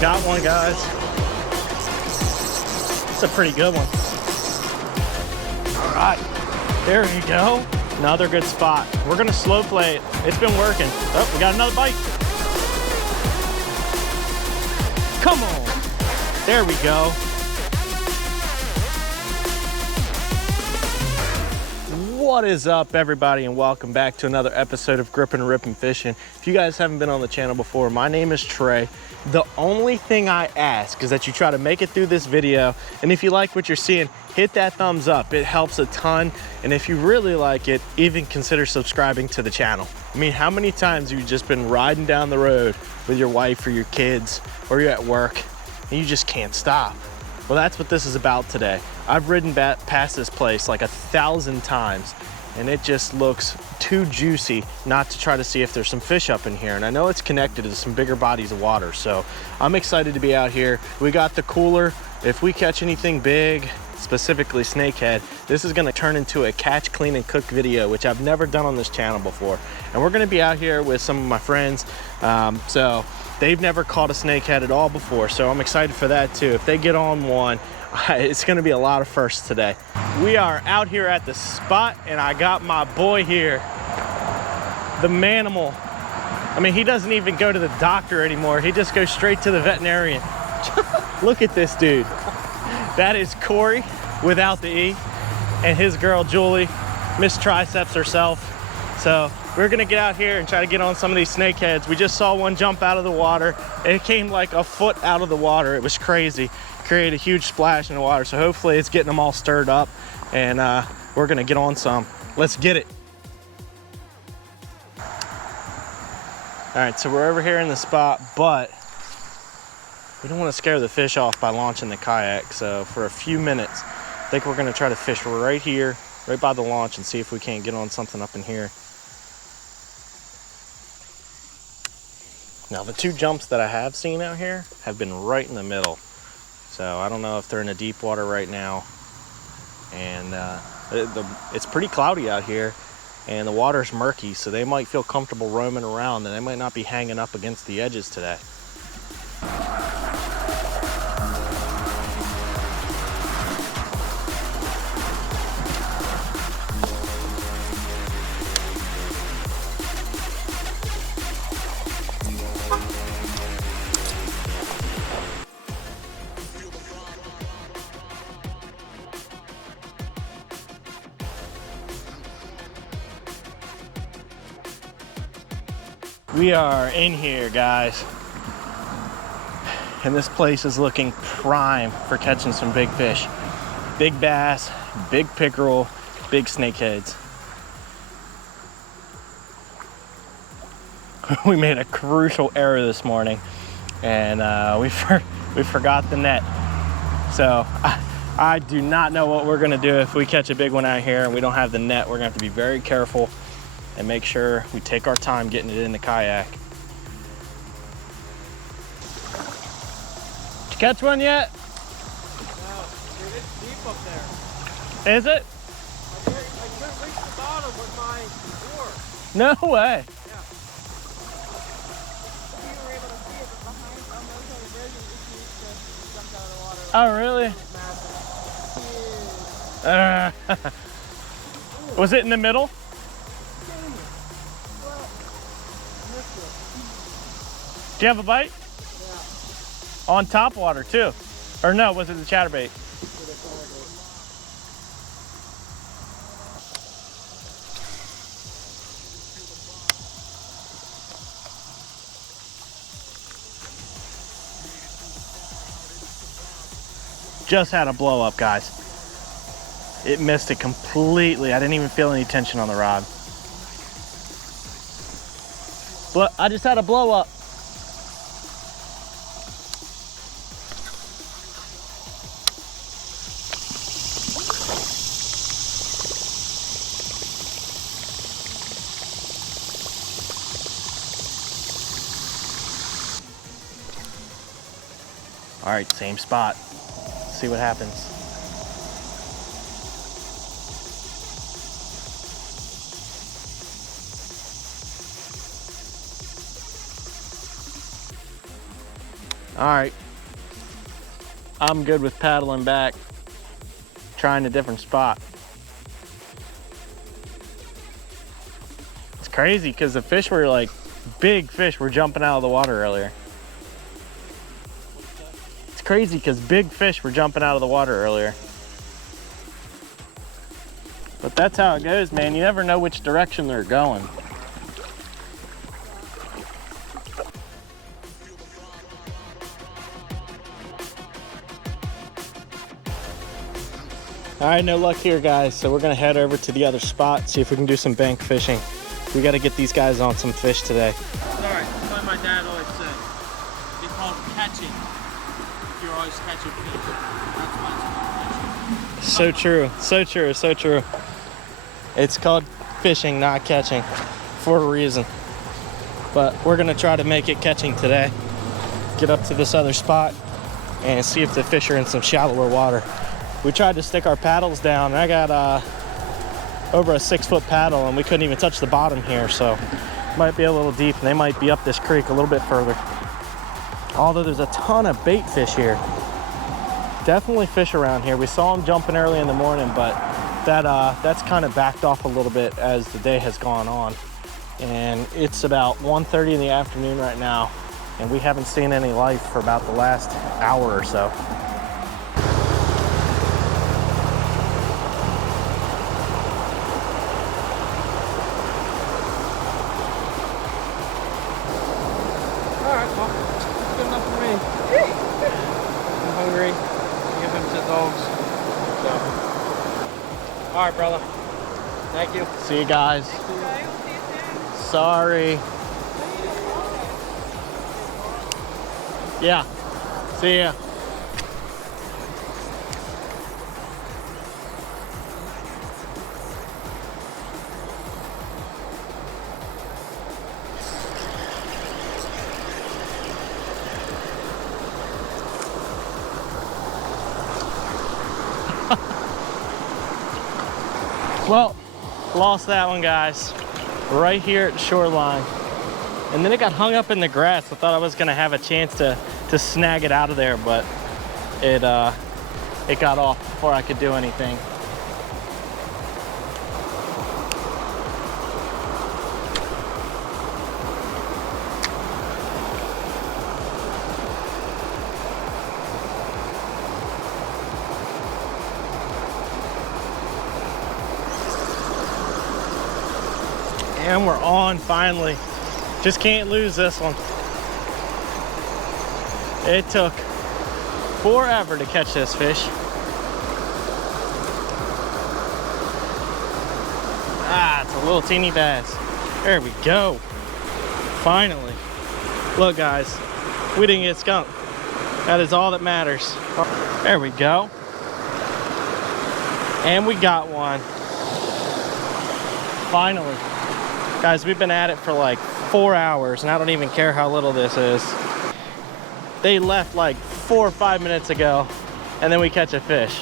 Got one, guys. It's a pretty good one. All right, there you go. Another good spot. We're gonna slow play it. It's been working. Oh, we got another bite. Come on. There we go. What is up, everybody, and welcome back to another episode of Grippin' Rippin' Fishing. If you guys haven't been on the channel before, my name is Trey. The only thing I ask is that you try to make it through this video, and if you like what you're seeing, hit that thumbs up. It helps a ton, and if you really like it, even consider subscribing to the channel. I mean, how many times have you just been riding down the road with your wife or your kids, or you're at work, and you just can't stop? Well, that's what this is about today. I've ridden past this place like 1,000 times, and it just looks too juicy not to try to see if there's some fish up in here. And I know it's connected to some bigger bodies of water, so I'm excited to be out here. We got the cooler. If we catch anything big, specifically snakehead, this is gonna turn into a catch, clean, and cook video, which I've never done on this channel before. And we're gonna be out here with some of my friends, so they've never caught a snakehead at all before, so I'm excited for that too. If they get on one, it's gonna be a lot of firsts today. We are out here at the spot, and I got my boy here, the manimal. I mean, he doesn't even go to the doctor anymore. He just goes straight to the veterinarian. Look at this dude. That is Corey without the E, and his girl Julie, Miss Triceps herself. So we're gonna get out here and try to get on some of these snakeheads. We just saw one jump out of the water. It came like a foot out of the water. It was crazy. Created a huge splash in the water. So hopefully it's getting them all stirred up, and we're gonna get on some. Let's get it. All right, so we're over here in the spot, but we don't want to scare the fish off by launching the kayak. So for a few minutes, I think we're gonna try to fish right here, right by the launch, and see if we can't get on something up in here. Now, the two jumps that I have seen out here have been right in the middle. So I don't know if they're in the deep water right now. And it's pretty cloudy out here, and the water's murky, so they might feel comfortable roaming around, and they might not be hanging up against the edges today. We are in here, guys, and this place is looking prime for catching some big fish. Big bass, big pickerel, big snakeheads. We made a crucial error this morning, and we forgot the net. So I do not know what we're gonna do if we catch a big one out here and we don't have the net. We're gonna have to be very careful and make sure we take our time getting it in the kayak. Did you catch one yet? No, dude, it's deep up there. Is it? I couldn't reach the bottom with my oar. No way. Yeah. You were able to see it behind almost on the bridge, and it jumped out of the water. Oh, really? Huge. Was it in the middle? Do you have a bite? Yeah. On top water too? Or no, was it the chatterbait? Just had a blow up, guys. It missed it completely. I didn't even feel any tension on the rod. But I just had a blow up. All right, same spot. See what happens. All right, I'm good with paddling back, trying a different spot. It's crazy because the fish were like, big fish were jumping out of the water earlier. It's crazy because big fish were jumping out of the water earlier. But that's how it goes, man. You never know which direction they're going. All right, no luck here, guys. So we're gonna head over to the other spot, see if we can do some bank fishing. We gotta get these guys on some fish today. Sorry, that's what my dad always said. They call it catching. You're always catching fish. That's why it's called fishing. So true, so true, so true. It's called fishing, not catching, for a reason. But we're gonna try to make it catching today. Get up to this other spot and see if the fish are in some shallower water. We tried to stick our paddles down, and I got over a 6-foot paddle, and we couldn't even touch the bottom here, so it might be a little deep, and they might be up this creek a little bit further. Although there's a ton of bait fish here. Definitely fish around here. We saw them jumping early in the morning, but that's kind of backed off a little bit as the day has gone on. And it's about 1:30 in the afternoon right now, and we haven't seen any life for about the last hour or so. Alright, well, that's good enough for me. I'm hungry. Give him to dogs. So. Alright, brother. Thank you. See you guys. Sorry. Yeah. See ya. Well, lost that one, guys. Right here at the shoreline. And then it got hung up in the grass. I thought I was gonna have a chance to snag it out of there, but it got off before I could do anything. And we're on finally. Just can't lose this one. It took forever to catch this fish. Ah, it's a little teeny bass. There we go. Finally. Look, guys, we didn't get skunked. That is all that matters. There we go. And we got one. Finally. Guys, we've been at it for like 4 hours, and I don't even care how little this is. They left like 4 or 5 minutes ago, and then we catch a fish.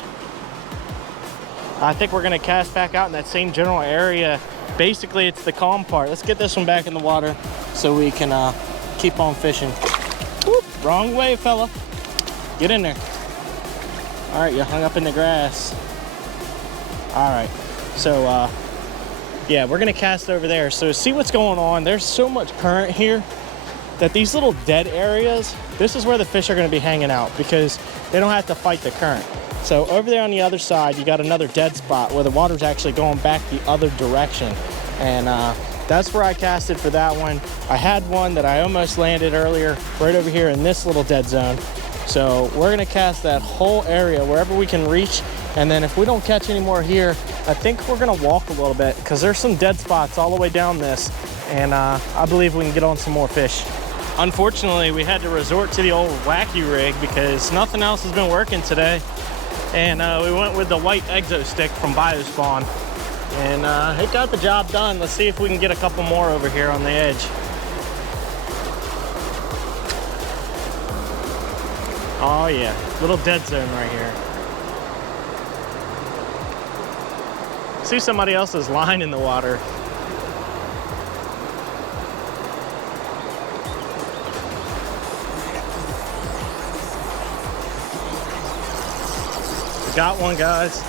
I think we're gonna cast back out in that same general area. Basically, it's the calm part. Let's get this one back in the water so we can keep on fishing. Whoop, wrong way, fella. Get in there. All right, you hung up in the grass. All right, so yeah, we're gonna cast over there. So see what's going on. There's so much current here that these little dead areas, this is where the fish are gonna be hanging out because they don't have to fight the current. So over there on the other side, you got another dead spot where the water's actually going back the other direction. And that's where I casted for that one. I had one that I almost landed earlier right over here in this little dead zone. So we're gonna cast that whole area wherever we can reach. And then if we don't catch any more here, I think we're gonna walk a little bit because there's some dead spots all the way down this. And I believe we can get on some more fish. Unfortunately, we had to resort to the old wacky rig because nothing else has been working today. And we went with the white Exostick from Biospawn. And it got the job done. Let's see if we can get a couple more over here on the edge. Oh yeah, little dead zone right here. See somebody else's line in the water. got one, guys.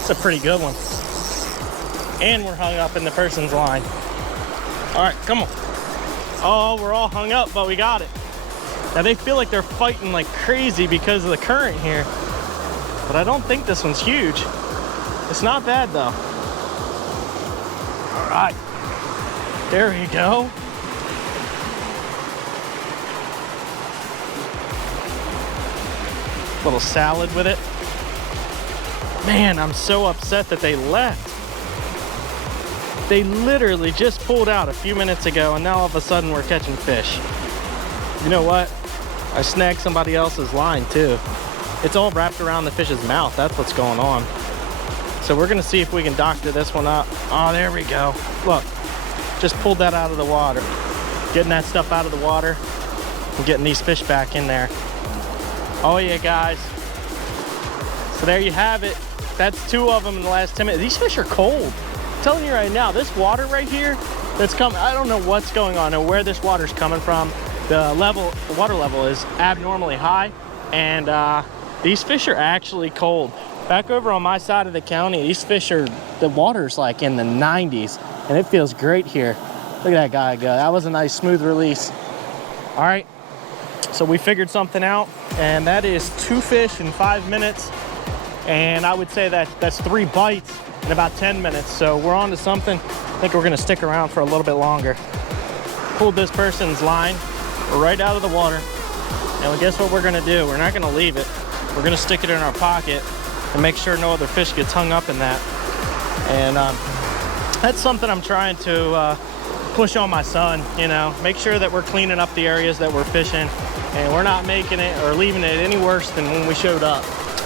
It's a pretty good one. And we're hung up in the person's line. All right, come on. Oh, we're all hung up, but we got it. Now they feel like they're fighting like crazy because of the current here, but I don't think this one's huge. It's not bad though. All right, there we go. Little salad with it. Man, I'm so upset that they left. They literally just pulled out a few minutes ago, and now all of a sudden we're catching fish. You know what? I snagged somebody else's line too. It's all wrapped around the fish's mouth. That's what's going on. So we're gonna see if we can doctor this one up. Oh, there we go. Look, just pulled that out of the water. Getting that stuff out of the water and getting these fish back in there. Oh yeah, guys. So there you have it. That's 2 of them in the last 10 minutes. These fish are cold. I'm telling you right now, this water right here that's coming, I don't know what's going on or where this water's coming from. The water level is abnormally high, and these fish are actually cold. Back over on my side of the county, these fish are, the water's like in the 90s, and it feels great here. Look at that guy go. That was a nice smooth release. All right, so we figured something out, and that is 2 fish in 5 minutes. And I would say that that's 3 bites in about 10 minutes. So we're on to something. I think we're gonna stick around for a little bit longer. Pulled this person's line right out of the water. And guess what we're gonna do? We're not gonna leave it. We're gonna stick it in our pocket and make sure no other fish gets hung up in that. And that's something I'm trying to push on my son, you know, make sure that we're cleaning up the areas that we're fishing and we're not making it or leaving it any worse than when we showed up.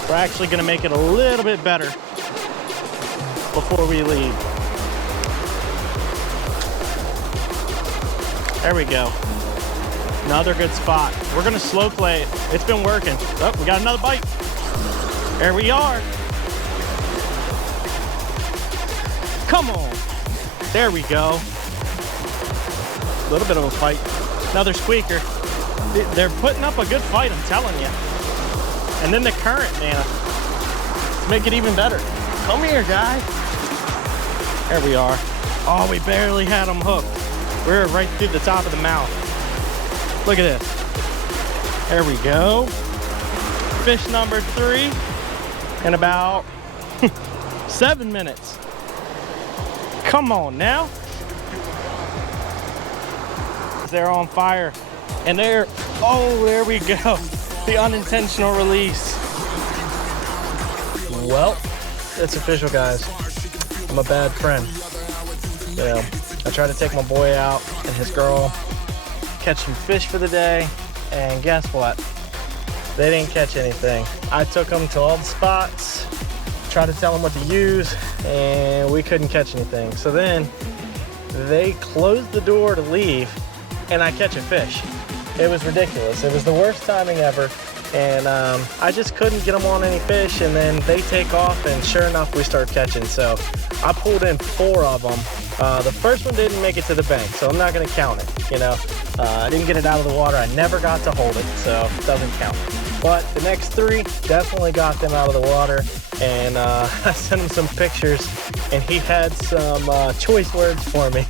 We're actually gonna make it a little bit better before we leave. There we go. Another good spot. We're gonna slow play it. It's been working. Oh, we got another bite. There we are. Come on. There we go. A little bit of a fight. Another squeaker. They're putting up a good fight, I'm telling you. And then the current, man, to make it even better. Come here, guy. There we are. Oh, we barely had them hooked. We're right through the top of the mouth. Look at this. There we go. Fish number 3 in about 7 minutes. Come on now. They're on fire. And they're, oh, there we go. The unintentional release. Well, it's official, guys. I'm a bad friend. You know, I tried to take my boy out and his girl, catch some fish for the day, and guess what? They didn't catch anything. I took them to all the spots, tried to tell them what to use, and we couldn't catch anything. So then they closed the door to leave, and I catch a fish. It was ridiculous. It was the worst timing ever. And I just couldn't get them on any fish, and then they take off, and sure enough, we start catching. So I pulled in 4 of them. The first one didn't make it to the bank, so I'm not gonna count it, you know. I didn't get it out of the water. I never got to hold it, so it doesn't count. But the next 3, definitely got them out of the water. And I sent him some pictures, and he had some choice words for me.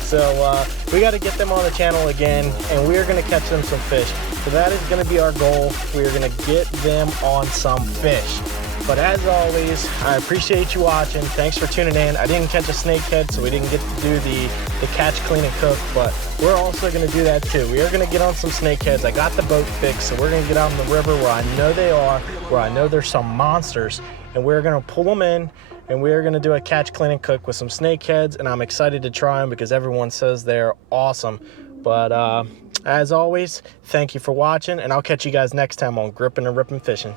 So we got to get them on the channel again, and we are going to catch them some fish. So that is going to be our goal. We are going to get them on some fish. But as always, I appreciate you watching. Thanks for tuning in. I didn't catch a snakehead, so we didn't get to do the catch, clean, and cook, but we're also going to do that too. We are going to get on some snakeheads. I got the boat fixed, so we're going to get out in the river where I know they are, where I know there's some monsters, and we're going to pull them in, and we're going to do a catch, clean, and cook with some snakeheads, and I'm excited to try them because everyone says they're awesome. But as always, thank you for watching, and I'll catch you guys next time on Gripping and Ripping Fishing.